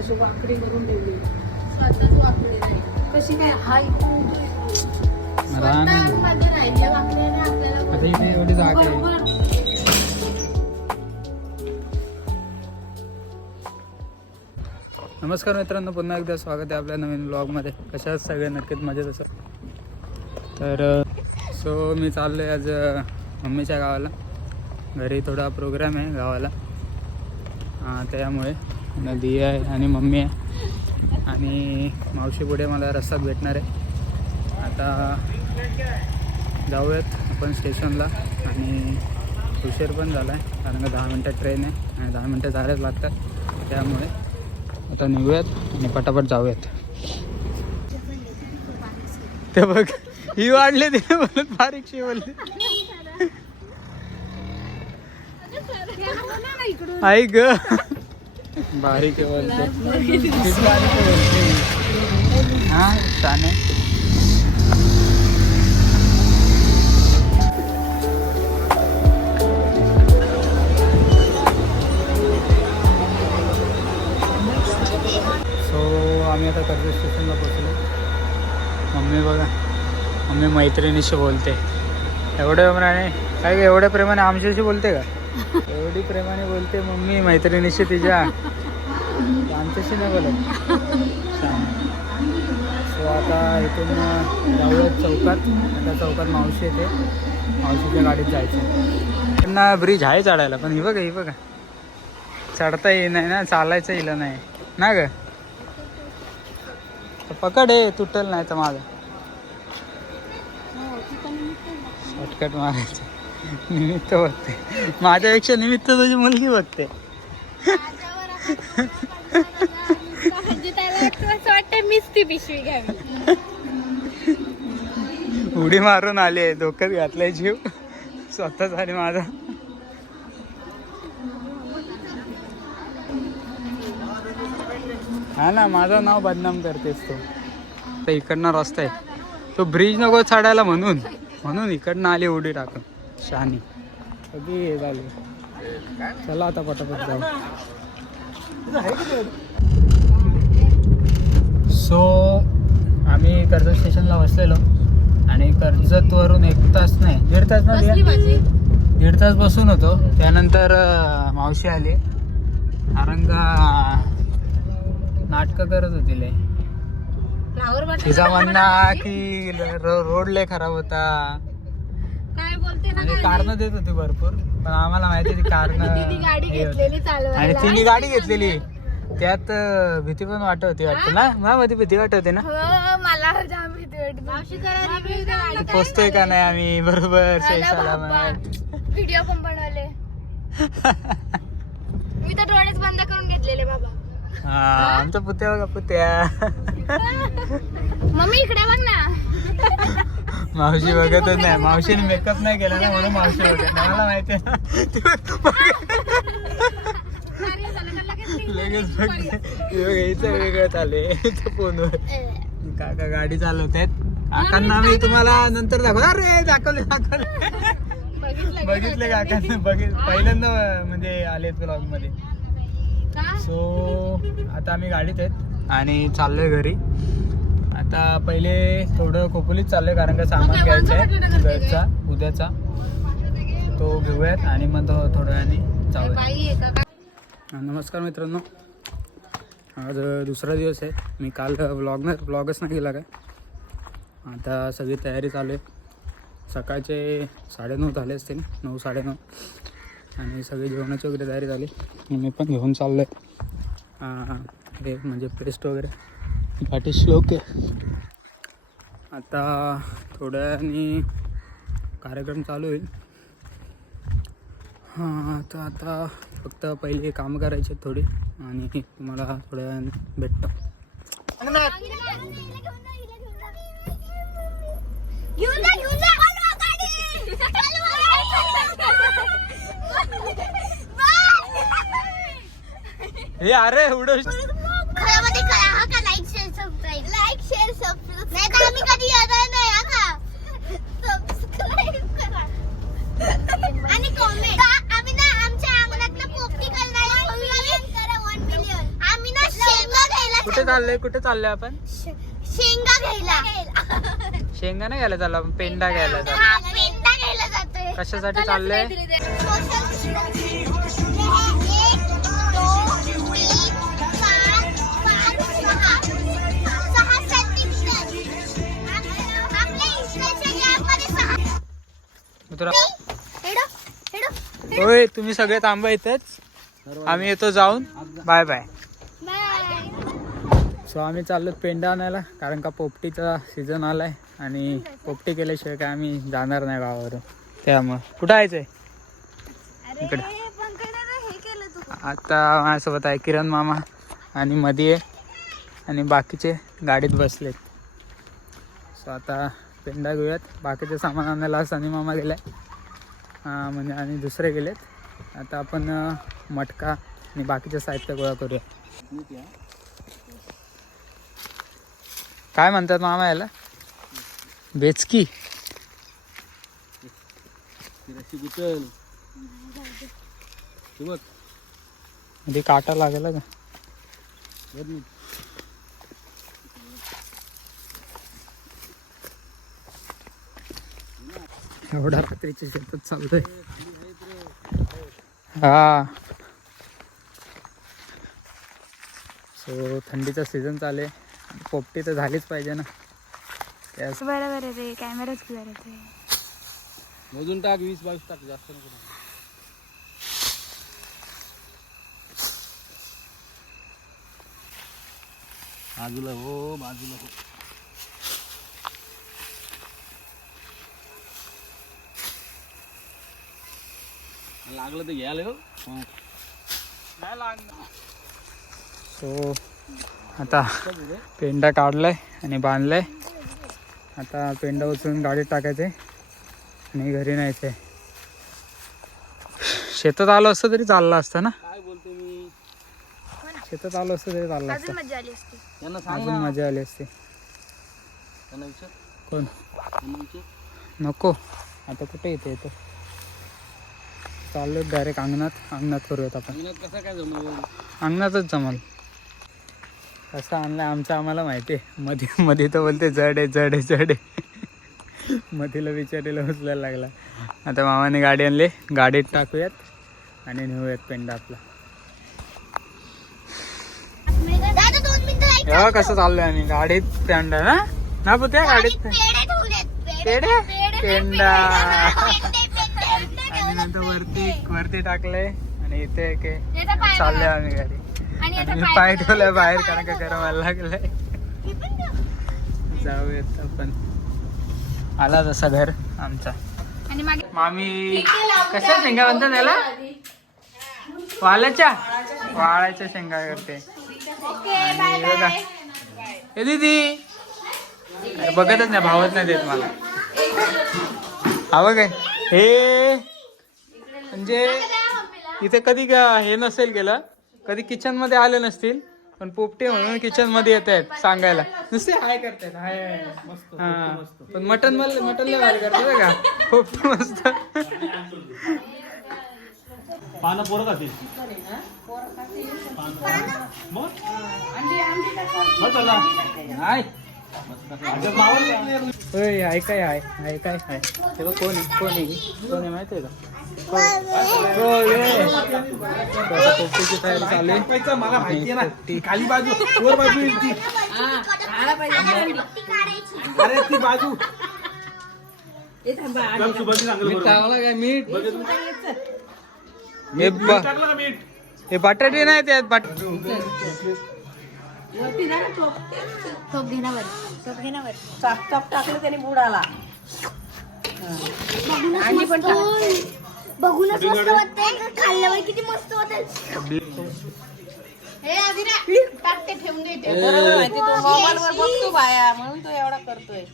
अशी वाकडी करून ठेवली. स्वतःच वाकडी नाही. कशी काय हाय स्वतःमध्ये राहिल्या वाकड्याने आपल्याला आता इथे एवढी जागा आहे. बरोबर. नमस्कार मित्रांनो, पुन्हा एकदा स्वागत आहे आपल्या नवीन ब्लॉगमध्ये. कशा आहात सगळे? नक्कीच मजेत असं. तर सो मी चाललो आहे आज मम्मीच्या गावाला. घरी थोडा प्रोग्राम आहे गावाला, त्यामुळे नदी आहे आणि मम्मी आहे आणि मावशी पुढे मला रस्त्यात भेटणार आहे. आता जाऊयात आपण स्टेशनला आणि उशीर पण झाला आहे कारण का 10 मिनटात ट्रेन आहे आणि 10 मिनटं जायलाच लागतात. त्यामुळे आता निघूयात आणि पटापट जाऊयात. ते बघ ही वाढले तिने बोलत बारीकशी बोलली. आई ग बारीक बोलते. हा छान आहे. आम्ही आता कर्जत स्टेशनला पोचलो. मम्मी बघा, मम्मी मैत्रिणीशी बोलते. एवढ्या प्रमाणे काय का एवढ्या प्रेमाने आमच्याशी बोलते का? एवढी प्रेमाने बोलते मम्मी मैत्रिणीशी तिच्या, आमच्याशी नाही बोलत. सो आता इथून जाऊयात चौकात. आता चौकात मावशी येते, मावशीच्या गाडीत जायचं. त्यांना ब्रिज आहे चढायला, पण ही बघा ही बघा चढता येई नाही ना, चालायचं येईल नाही ना ग. पकड आहे, तुटल नाही तर माझं. शॉर्टकट मारायचं निमित्त बघते. माझ्यापेक्षा निमित्त तुझी मुलगी बघते. उडी मारून आले, डोक्यात घातलाय जीव स्वतःच आणि माझा. हा ना, माझं नाव बदनाम करतेस तू. तर इकडनं रस्ता आहे, तो ब्रिज नको चढायला म्हणून इकडनं आली उडी टाकून. शहाणी कधी हे झाले. चला आता पटापट जाऊ. सो आम्ही कर्जत स्टेशनला बसलेलो आणि कर्जतवरून 1 तास नाही 1.5 तास ना, 1.5 तास बसून होतो. त्यानंतर मावशी आली कारण का नाटकं करत होती लय. तिचा म्हणणं की रोड लय खराब होता, काय बोलते ना, म्हणजे कारण देत होती भरपूर, पण आम्हाला माहिती ती कारण. आणि तिने गाडी घेतलेली, त्यात भीती पण वाटत होती वाटतं ना. माझी भीती वाटते ना, मला जाम भीती वाटते. पोचतोय का नाही आम्ही बरोबर शेषाला. व्हिडिओ पण बनवले मी तर डोळेच बंद करून घेतलेले बाबा. हा आमचा पुत्या बघा, पुत्या. मम्मी इकडे बघ ना. मावशी बघतच नाही, मावशीने मेकअप नाही केला ना म्हणून मावशी बघत नाही. मला माहिती आहे लगेच बघते. इथं वेगळं चालू फोनवर. काका गाडी चालवत आहेत. काकांना मी तुम्हाला नंतर दाखव. अरे दाखवले बघितले काकांना, पहिल्यांदा म्हणजे आलेत ब्लॉग मध्ये. सो आता आम्ही गाडीत आहेत आणि चाललोय घरी. आता पहिले थोडं खोपोलीत चाललोय कारण का सामान घ्यायचं आहे घरचा उद्याचा, तो घेऊयात आणि मग थोड्या वेळाने जाऊया. नमस्कार मित्रांनो, आज दुसरा दिवस आहे. मी काल ब्लॉगच नाही केला काय. आता सगळी तयारी चालू आहे. सकाळचे 9:30 झाले असतील, 9 साडेनऊ, आणि सगळी जेवणाची वगैरे तयारी झाली. मी पण घेऊन चाललो आहे हे म्हणजे पेस्ट वगैरे पाठी श्लोक आहे. आता थोड्या वेळाने कार्यक्रम चालू होईल. तर आता फक्त पहिले काम करायचे थोडी आणि तुम्हाला थोड्या वेळाने भेटतो. हे अरे उडव खरं हा का लाईक शेअर सबस्क्राईब नाही तर आम्ही कधी येणार नाही. हा का सबस्क्राईब करा आणि कमेंट. आम्ही ना आमच्या अंगणातलं पोपटी करणार आहे. आम्ही ना शेंगा कुठे चाललोय आपण? शेंगा घ्यायला. शेंगा नाही घ्यायला चाललो आपण, पेंडा घ्यायला चाललो. हा, पेंडा घ्यायला जातोय. कशासाठी चाललोय? 1 2 3 होय, तुम्ही सगळे थांबा इथेच, आम्ही येतो जाऊन. Bye bye. सो आम्ही चाललो पेंडा आणायला, कारण का पोपटीचा सीझन आलाय आणि पोपटी केल्याशिवाय काय आम्ही जाणार नाही गावावरून. त्यामुळं कुठं यायचंय? इकडे. आता माझ्यासोबत आहे किरण मामा आणि मध्ये आणि बाकीचे गाडीत बसलेत. सो आता पेंडा घेऊयात. बाकीचे सामान आणायला सनी मामा गेलाय म्हणजे आणि दुसरे गेलेत. आता आपण मटका आणि बाकीचे साहित्य गोळा करूया. काय म्हणतात मामा याला? बेचकी. मध्ये काटा लागेल का? एवढा रात्रीच्या शेतात चालतोय. हा, सो थंडीचा सीझन चालू आहे. पोपटी तर झालीच पाहिजे ना. बरोबर आहे रे, कॅमेराच क्लिअर येते. मोजून टाक, 20-22 टाक, जास्त नको. बाजूला हो, बाजूला हो. लागलं तर घ्यायला हो. सो आता पेंडा काढलाय आणि बांधलाय. आता पेंडा उचलून गाडीत टाकायचे आणि घरी न्यायचंय. शेतात आलो असतं तरी चाललं असतं ना. काय बोलतो मी? शेतात आलो असतं तरी चाललं असतं. मजा आली असती. यांना सांग अजून ना. मजा आली असते. त्यांना विचार. कोण? त्यांना विचार. नको, आता कुठे येते येतो. चाललो डायरेक्ट अंगणात करूयात आपण. अंगणात कसा काय जमल? अंगणातच जमल. कसं आणलं आमचं आम्हाला माहिती आहे. मध्ये तर बोलते जड आहे. मधीला विचारायला उचलायला लागला. आता मामाने गाडी आणली, गाडीत टाकूयात आणि नेऊयात पेंडा आपला. दादा 2 मिनिटं तेव्हा कसं चाललोय आम्ही गाडीत पेंडा ना पुत्या गाडीत पेंडा आणि नंतर वरती टाकलंय आणि इथे चाललोय आम्ही गाडी. आणि मी पाय ठेवलाय बाहेर कारण का गरम व्हायला लागलंय. जाऊयात आपण. आला तसा घर आमचा. मामी कशा शेंगा म्हणतात त्याला? वाळाच्या शेंगा करते. आणि बघा हे दीदी बघतच नाही, भावत नाही देत मला. हा बघ हे म्हणजे इथे कधी हे नसेल केलं, कधी किचन मध्ये आले नसतील, पण पोपटे म्हणून किचन मध्ये येत आहेत सांगायला. नुसते हाय करतायत. हाय हा, पण मटन लय भारी करतात का पोपटे. मस्त पानं पोरं खाते. होय आहे काय ते बघ. कोण आहे माहिती आहे का? पोपटीची तयारी चालू आहे. मला माहिती आहे ना, खाली बाजू वर बाजू येईल ती. अरे ती बाजू मीठ टाकला काय? मीठ टाकलं का मीठ? हे बटाटे नाही त्यात टाकलं त्याने बुडाला. बघूनच मस्त वाटतंय, खाल्ल्यावर किती मस्त वाटेल. बरोबर माहिती, तो मोबाईल वर बघतो बाया म्हणून तो एवढा करतोय.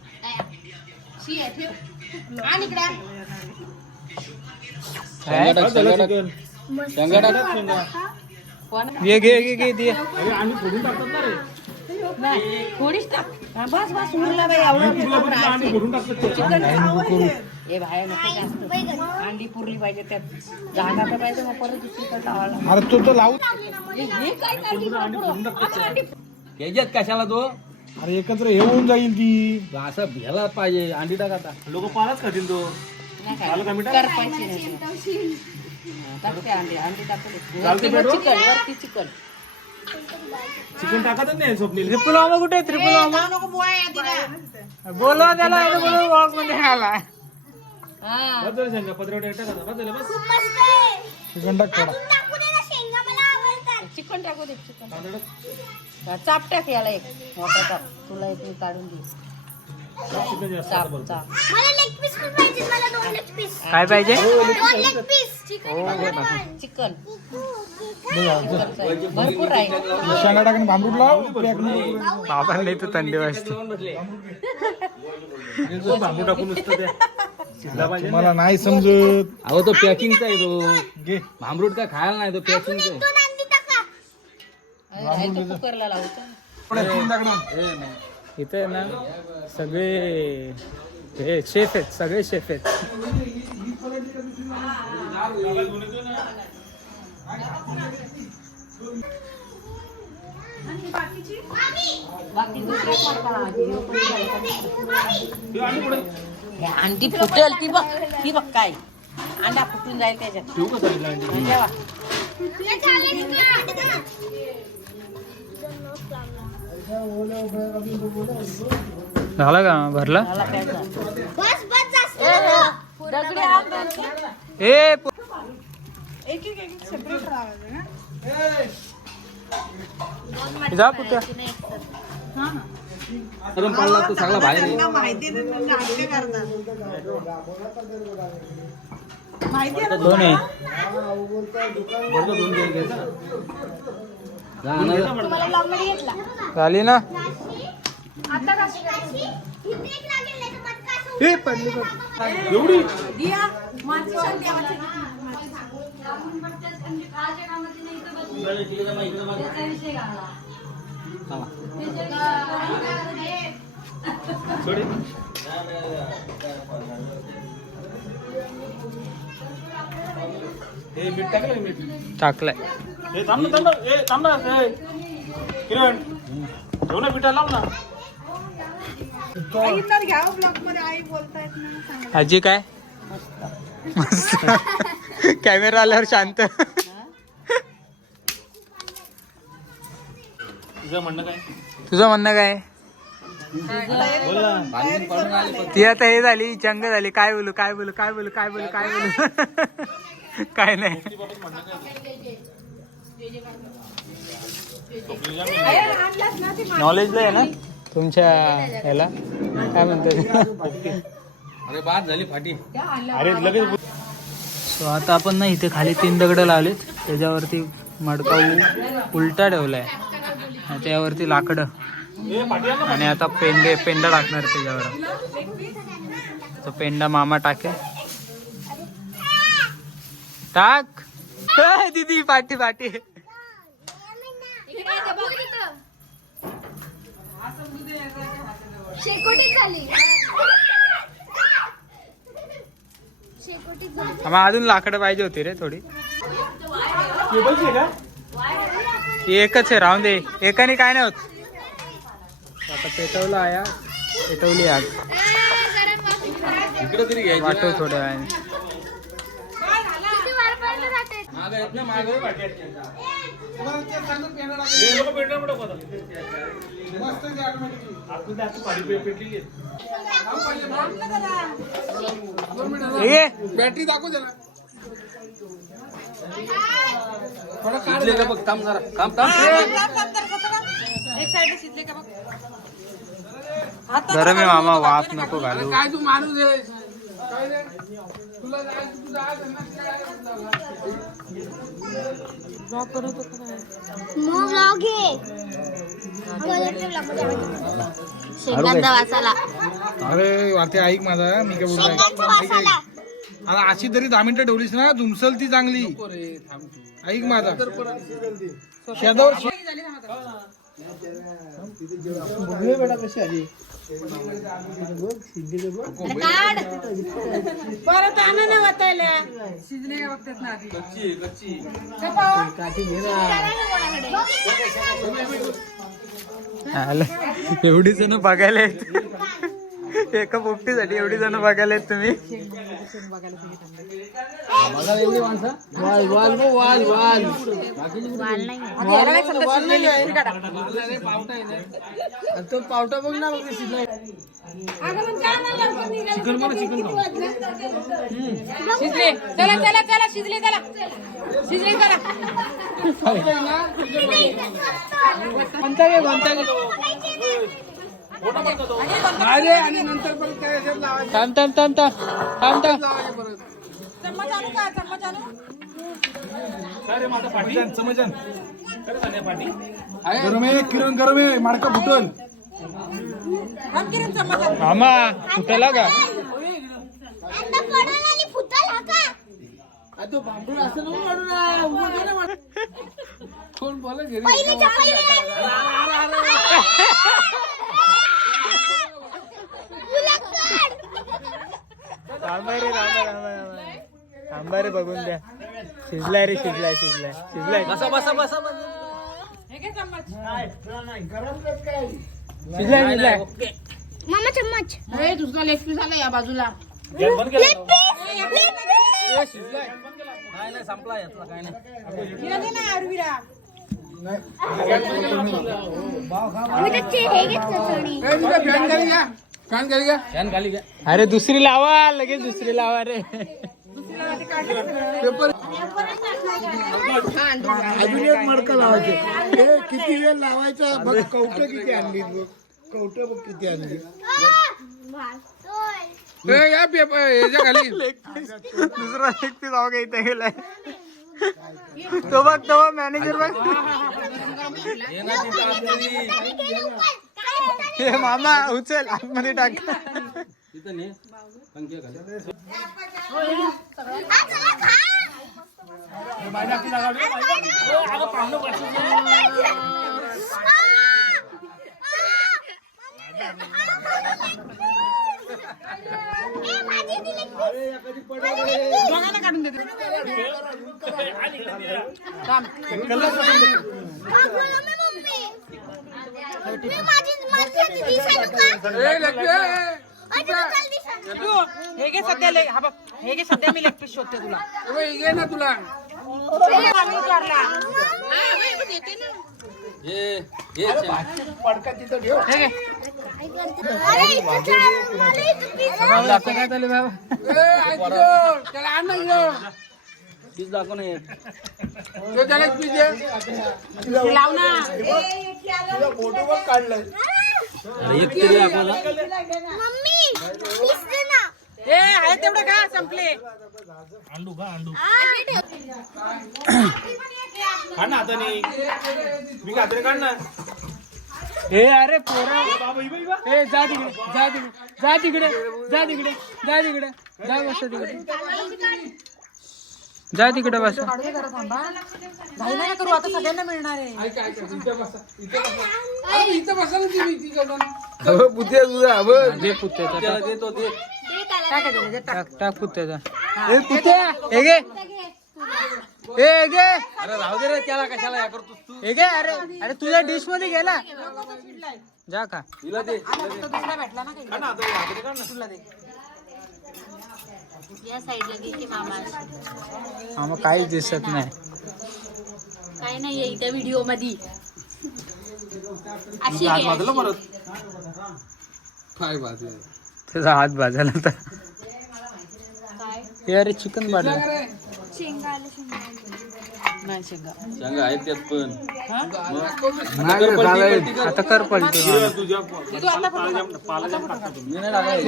घे दे. थोडीच टाक. बस उरला बाई एवढा. चिकन हे बाहेर नको जास्त. अंडी पुरली पाहिजे त्यात. जागा तर पाहिजे, मग परत दुसरीकडे लावायला. अरे तो लावू. हे काय काढली? त्याच्यात कशाला तो अरे एकत्र येऊन जाईल ती. असं भ्यायला पाहिजे. अंडी टाक आता. लोक पालाच खातील तो. करपायची नाही. टाकते अंडी टाकते. चालते वरती पेटवा? चिकन वरती चिकन. चिकन टाकतच नाही स्वप्नील. ट्रिपल मामा कुठे? ट्रिपल मामा बोलवा त्याला. वॉक मध्ये आला. हा पत्रोटे टाका. खूप मस्त आहे. चिकन टाक थोडा. अजून टाकू दे ना, शेंगा मला आवडतात. चिकन टाकू दे चिकन. चाप टाक याला एक मोठा चाप. तुला एक मी काढून दे. चाप चाप. मला लेग पीस पण पाहिजे. मला 2 लेग पीस. काय पाहिजे? 2 लेग पीस. चिकन चिकन भरपूर आहे. शेंगा टाकून भांबूड लाव. बाबा नाही तर थंडी वाजते. भांबू टाकून मला नाही समजत. अहो तो पॅकिंगचा आहे तो. घे. भांबरूट काय खायला नाही तो पॅकिंगचा आहे. 2 अंडी टाका. आहे तो कुकरला लावतो. इथे आहे ना सगळे हे शेफ आहेत. सगळे शेफ आहेत. बाकी दुसऱ्या कोण बनवायची? हे अंडी फुटेल ती बघ काय अंडा फुटून जाईल त्याच्यात. जेवा. झाला का भरला? मला काय झालं? बस बस जास्त. दगडी हात धर. ए जा पुत्या. गरम पडला तो सगळा बाहेर आहे. दोन आहे. जा, आणा. तुम्हाला ब्लॉग मध्ये घेतला. झाली ना? आता कशी इथे एक लागेल नाही तर मटका असं ए पडली एवढी. टाकलाय. किरण घेऊ ना पिठा लाव ना. आजी काय मस्त. कॅमेरा आल्यावर शांत. तुझं म्हणणं काय? तुझं म्हणणं काय? भांडण पडून आले पण. ती आता हे झाली जंग झाली. काय बोलू काय बोलू काय बोलू काय बोलू काय बोलू. काय नाही. नॉलेजला आहे ना तुमच्या ह्याला काय म्हणतात. अरे बाद झाली फाटी. अरे लगेच सो आता आपण ना इथे खाली 3 दगड लावलेत. त्याच्यावरती मडका उलटा ठेवलाय. त्यावरती लाकडं आणि आता पेंडा टाकणार त्याच्यावर. तो पेंडा मामा टाकेल. टाक. दीदी पाठी पाठी. शेकोटीच झाली. शेकोटीच झाली. आम्हाला अजून लाकडं पाहिजे होती रे थोडी. एकच आहे राहून दे. एकाने काय नाही होत. आता पेटवलं आया. पेटवली आग. इकडे तरी घ्यायची वाटव ना. थोड्या वेळाने. किती वारपर्यंत राहते? मागं आहेत ना मागं. बॅटरी दाखव त्याला. शिजले का बघ. थांब जरा. थांब. गरम आहे मामा. वाफ नको घालू. मग ब्लॉग घे. शेंगांचा वासाला. अरे वाटे ऐक माझा. मी काय बोलतोय. शेंगांचा वासाला. आता अशी तरी 10 मिनिटं ठेवलीस ना धुमसल ती चांगली. ऐक माझा. शेदावर बेटा कशी आली. परत आणा ना वाटायला. शिजले का बघतात ना आधी. कच्ची. काठी घे ना. एवढी जण बघायला आहेत एका पोपटीसाठी एवढी जण बघायला आहेत तुम्ही. एवढी माणसं वाल वाल वाल वाल तो पावटा बघ ना शिजले चला चला चला शिजले चला शिजले चला अरे आणि नंतर परत काय असेल लावायचं. थांब थांब थांब थांब थांब थांब. लावायचं परत. चम्मच आणू का चम्मच आणू अरे माझा पाठी समजन खरं सांग पाठी गरम आहे किरण गरम आहे माडका फुटल. हम किरण चम्मच आणू. मामा कुठला का आता पडल आणि फुटल हा का? तो बांबूळ असं नको मारू ना उभं कर ना मारू. कोण बोला घरी पहिलीच्या पहिले. मुलक्कड. थांबा रे थांबा रे बघून द्या. शिजलाय रे शिजलाय शिजलाय शिजलाय बसा बसा बसा हे घे चम्मच शिजलाय शिजलाय. मामा चम्मच. अरे दुसरा लेग पीस आला या बाजूला गॅस बंद केला लेग पीस. शिजलाय काय नाही संपला यातला काय नाही. हिला दे ना आरवीला मी तर हे घेतलं थोडी. फॅन खाली घ्या फॅन खाली घ्या फॅन खाली घ्या. अरे दुसरी लावा लगेच दुसरी लावा रे. पेपर अजून एक मडका लावायचे. हे किती वेळ लावायचा बघ. कवटं किती आणली बघ. कवटं बघ किती आणली. या पेपर याच्या खाली दुसरा एक पीस आव का इथे गेलाय. तो बघ तो मॅनेजर बघ. हे मामा उचल आतमध्ये टाक. तिथं ने पंख्या खाली. दोघांना काढून देते हे घे सध्या हा बघ हे घे सध्या मी लेग पीस शोधते तुला घे ना तुला. विचारला पडका तिथं ठेव. हे घे काय चालू बाबा. त्याला आण ना इकडं. पीस दाखव ना एक. तो त्याला एक पीस दे. लाव ना फोटो बघ काढलाय. एक तरी दाखव ना. मम्मी पीस दे ना. ए आहे तेवढं का संपले अंडू का अंडू काढ ना हाताने मी का हाताने काढ ना. हे अरे पोरा बाबा इबा इबा ए जा तिकडे जा तिकडे जा तिकडे जा तिकडे जा तिकडे जा बस तिकडे जा तिकडे बस. काढू जरा थांबा घाई नाही करू आता सगळ्यांना मिळणार आहे ऐका ऐका इथं बसा इथं बसा. अरे इथं बसा ना तुम्ही तिकडं. अबे पुत्या तुझा अबे दे पुत्याचा त्याला दे तो दे. टाक टाक पुत्याचा. ए पुत्या हे घे ए घे अरे राहू दे रे त्याला कशाला या करतोस तू. हे घे. अरे अरे तुझ्या डिश मध्ये गेला जा का. हिला दे. दुसरा भेटला ना काही काढ ना हाताने काढ ना. तुला दे या साईडला घे मामा. आम्हाला काहीच दिसत नाही. काय नाहीये इथं व्हिडिओ मध्ये. अशी हात घे, वाजलं अशी. परत काय बात आहे. त्याचा हात भाजायला तर काय? हे अरे चिकन बाडलं. शेंगा आलं, शेंगा आलं. नाही शेंगा सांगा आहेत त्यात पण. आता कर पलटी. तुझ्या तू आता फोटो पाला टाकतो तुम्ही. मी नाही टाकलं.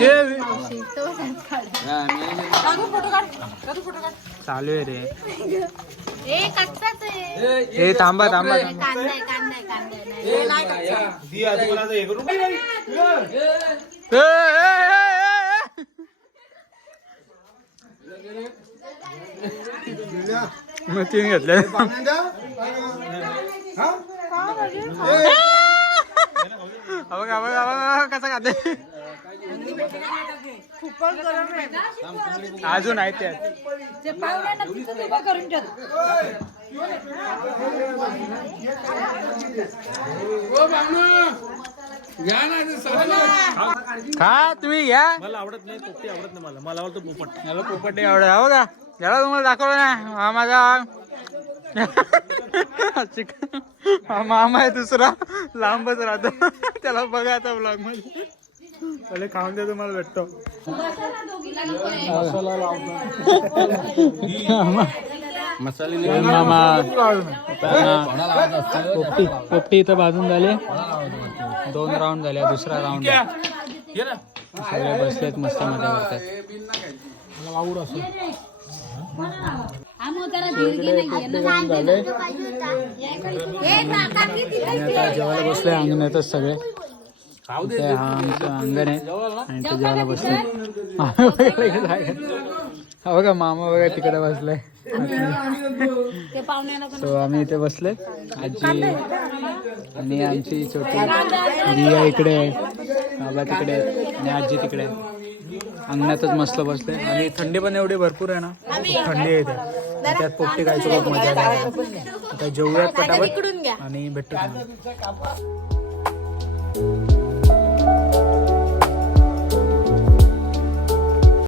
काढू फोटो काढ काढू फोटो काढ चालू आहे रे. ए कच्चाच आहे. हे थांबा थांबा थांबा. कांदा आहे, कांदा आहे, कांदा आहे. नाही. दी आधी मला आता हे करू ए, ए, मग तीन घेतलं. बघा बघा बघा कसं खाते. खूपच गरम आहे अजून आहे त्यात. ते पाहुण्यांना तिथं उभं करून ठेव ओ भावना खा तुम्ही घ्या. मला आवडत नाही पोपटी आवडत नाही मला आवडतं पोपट. याला पोपट नाही आवडत हो का. याला तुम्हाला दाखवलं ना हा माझा हा मामा आहे दुसरा लांबच राहतो. त्याला बघा आता ब्लॉग मध्ये. पहिले खाऊन दे तुम्हाला भेटतो. मामा पोपटी इथं बाजून झाले. 2 राऊंड झाले. दुसरा राऊंड सगळे बसलेत मस्त मजा करतात. जेवायला बसले अंगणातच सगळे. हा आमचं अंगण आहे आणि ते जेवायला बसले. हा बघा मामा बघा तिकडे बसलाय. सो आम्ही इथे बसले. आजी आणि आमची छोटी जिया इकडे आहे. बाबा तिकडे आहे आणि आजी तिकडे आहे. अंगणातच मस्त बसले आणि थंडी पण एवढी भरपूर आहे ना. खूप थंडी येते. त्यात पोपटी खायची खूप मजा आहे. आता जेवूयात पटापट आणि भेटतो.